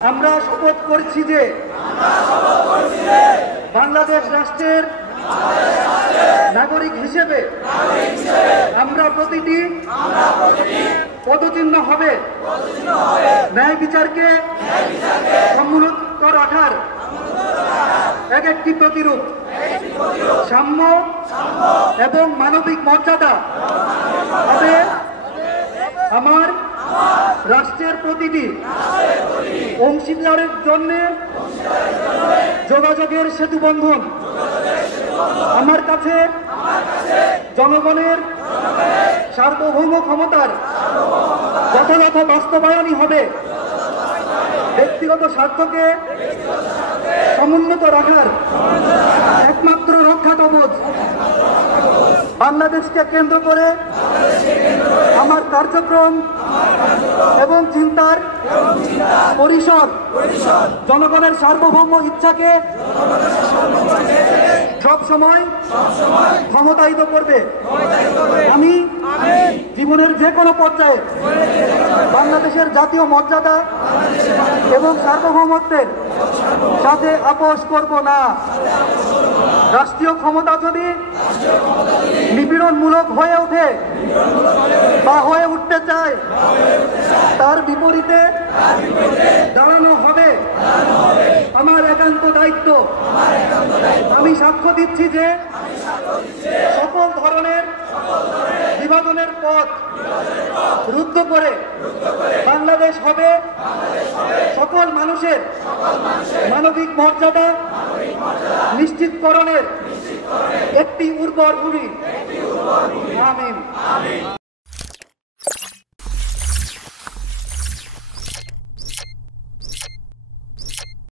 আমরা শপথ করছি যে বাংলাদেশ রাষ্ট্রের নাগরিক হিসেবে আমরা প্রতিটি পদচিহ্ন হবে ন্যায় বিচারকে সমুন্নত রাখার এক একটি প্রতিরূপ, সাম্য এবং মানবিক মর্যাদা হবে আমার রাষ্ট্রের প্রতিটি অংশীদারের জন্য যোগাযোগের সেতু বন্ধন। আমার কাছে জনগণের সার্বভৌম ক্ষমতার যথাযথ বাস্তবায়নই হবে ব্যক্তিগত স্বার্থকে সমুন্নত রাখার একমাত্র রক্ষা কবচ। বাংলাদেশকে কেন্দ্র করে আমার কার্যক্রম এবং চিন্তার পরিসর জনগণের সার্বভৌম ইচ্ছাকে সব সময় ক্ষমতায়িত করবে। আমি জীবনের যে কোনো পর্যায়ে বাংলাদেশের জাতীয় মর্যাদা এবং সার্বভৌমত্বের সাথে আপোষ করব না। রাষ্ট্রীয় ক্ষমতা যদি নিপীড়নমূলক হয়ে ওঠে বা হয়ে উঠতে চায়, তার বিপরীতে দাঁড়ানো হবে আমার একান্ত দায়িত্ব। আমি সাক্ষ্য দিচ্ছি যে সকল ধরনের বিভাজনের পথ রুদ্ধ করে বাংলাদেশ হবে সকল মানুষের মানবিক মর্যাদা নিশ্চিতকরণের একটি উর্বর ভূমি। আমিন।